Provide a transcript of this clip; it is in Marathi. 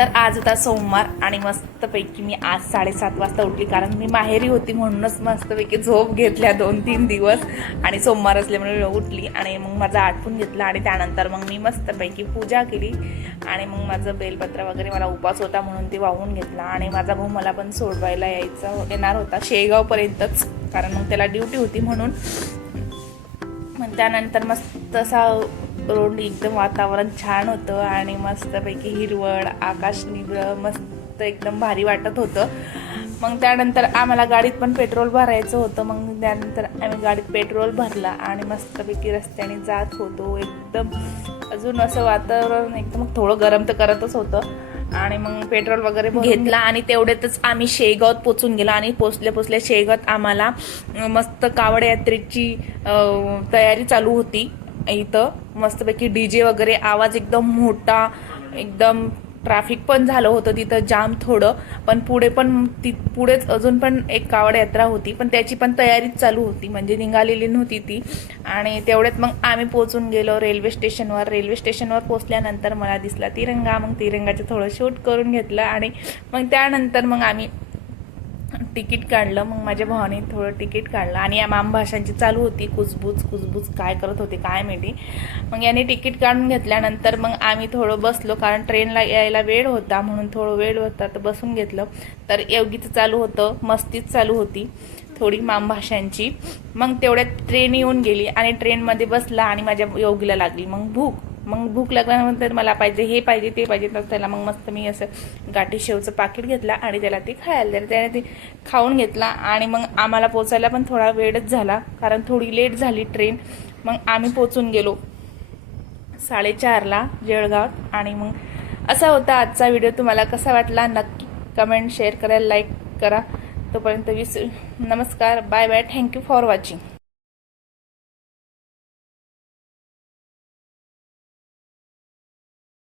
तर आज होता सोमवार आणि मस्तपैकी मी आज 7:30 वाजता उठली, कारण मी माहेरी होती म्हणूनच मस्तपैकी झोप घेतल्या 2-3 दिवस आणि सोमवार असल्यामुळे उठली आणि मग माझं आटपून घेतलं आणि त्यानंतर मग मी मस्तपैकी पूजा केली आणि मग माझं बेलपत्र वगैरे, मला उपास होता म्हणून ते वाहून घेतला आणि माझा भाऊ मला पण सोडवायला येणार होता शेगावपर्यंतच, कारण मग त्याला ड्युटी होती म्हणून. मग त्यानंतर मस्त असा रोड, एकदम वातावरण छान होतं आणि मस्तपैकी हिरवळ, आकाश निळं, मस्त एकदम भारी वाटत होतं. मग त्यानंतर आम्हाला गाडीत पण पेट्रोल भरायचं होतं. मग त्यानंतर आम्ही गाडीत पेट्रोल भरला आणि मस्तपैकी रस्त्याने जात होतो. एकदम अजून असं वातावरण एकदम थोडं गरम तर करतच होतं आणि मग पेट्रोल वगैरे घेतला आणि तेवढ्यातच आम्ही शेगावात पोचून गेलो आणि पोचल्या शेगावात आम्हाला मस्त कावड यात्रेची तयारी चालू होती. इथं मस्तपैकी डीजे वगैरे, आवाज एकदम मोठा, एकदम ट्रॅफिक पण झालं होतं तिथं जाम थोडं. पण पुढेच अजून पण एक कावड यात्रा होती, पण त्याची पण तयारीच चालू होती, म्हणजे निघालेली नव्हती ती. आणि तेवढ्यात मग आम्ही पोचून गेलो रेल्वे स्टेशनवर पोचल्यानंतर मला दिसला तिरंगा. मग तिरंगाचं थोडं शूट करून घेतलं आणि मग त्यानंतर मग आम्ही तिकीट काढलं. मग माझ्या भावाने थोडं तिकीट काढलं आणि या भाषांची चालू होती कुजबूज काय करत होते काय माहिती. मग याने तिकीट काढून घेतल्यानंतर मग आम्ही थोडं बसलो, कारण ट्रेनला यायला वेळ होता म्हणून थोडं वेळ होता तर बसून घेतलं. तर योगीचं चालू होतं, मस्तीच चालू होती थोडी भाषांची. मग तेवढ्यात ट्रेन येऊन गेली आणि ट्रेनमध्ये बसला आणि माझ्या योगीला लागली मग भूक लागल्यानंतर मला हे पाहिजे ते पाहिजे. तर त्याला मग मस्त मी असं गाठी शेवचं पाकिट घेतला आणि त्याला ते खायला दिलं. त्याने ते खाऊन घेतला आणि मग आम्हाला पोचायला पण थोडा वेळच झाला, कारण थोडी लेट झाली ट्रेन. मग आम्ही पोचून गेलो 4:30ला जळगावात. आणि मग असा होता आजचा व्हिडिओ. तुम्हाला कसा वाटला नक्की कमेंट, शेअर करा, लाईक करा. तोपर्यंत नमस्कार, bye bye, thank you for watching.